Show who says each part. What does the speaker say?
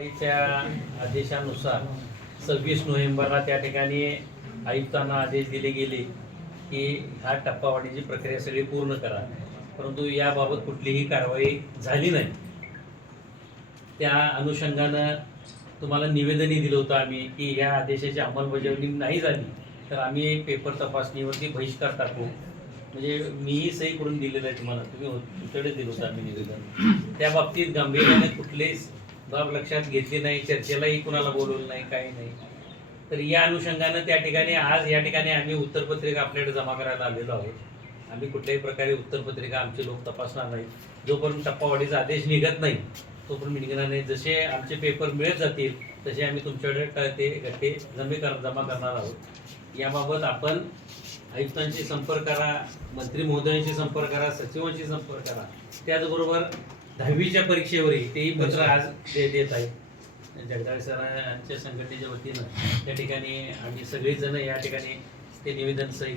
Speaker 1: आदेशानुसार सव्वीस नोव्हेंबरला त्या ठिकाणी आयुक्तांना आदेश दिले गेले की ह्या टप्पावाढीची प्रक्रिया सगळी पूर्ण करा. परंतु याबाबत कुठलीही कारवाई झाली नाही. त्या अनुषंगानं तुम्हाला निवेदनही दिलं होतं आम्ही की ह्या आदेशाची अंमलबजावणी नाही झाली तर आम्ही पेपर तपासणीवरती बहिष्कार टाकू. म्हणजे मीही सही करून दिलेलं आहे तुम्हाला. तुम्ही हो- तुमच्याकडे दिलं होतं आम्ही निवेदन. त्या बाबतीत गांभीर्याने कुठलेच बाब लक्षात घेतली नाही चर्चेलाही कुणाला बोलवलं नाही काही नाही. तर या अनुषंगानं त्या ठिकाणी आज या ठिकाणी आम्ही उत्तरपत्रिका आपल्याकडे जमा करायला आलेलो आहोत. आम्ही कुठल्याही प्रकारे उत्तरपत्रिका आमचे लोक तपासणार नाही जोपर्यंत टप्पावाढीचा आदेश निघत नाही तोपर्यंत निघणार नाही. जसे आमचे पेपर मिळत जातील तसे आम्ही तुमच्याकडे ते गट्टे जमे कर जमा करणार आहोत. याबाबत आपण आयुक्तांशी संपर्क करा मंत्री महोदयांशी संपर्क करा सचिवांशी संपर्क करा. त्याचबरोबर दहावीच्या परीक्षेवरही तेही पत्र आज दे देत आहे जगदाळे सरांच्या संघटनेच्या वतीनं त्या ठिकाणी आम्ही सगळेजण या ठिकाणी ते निवेदन सही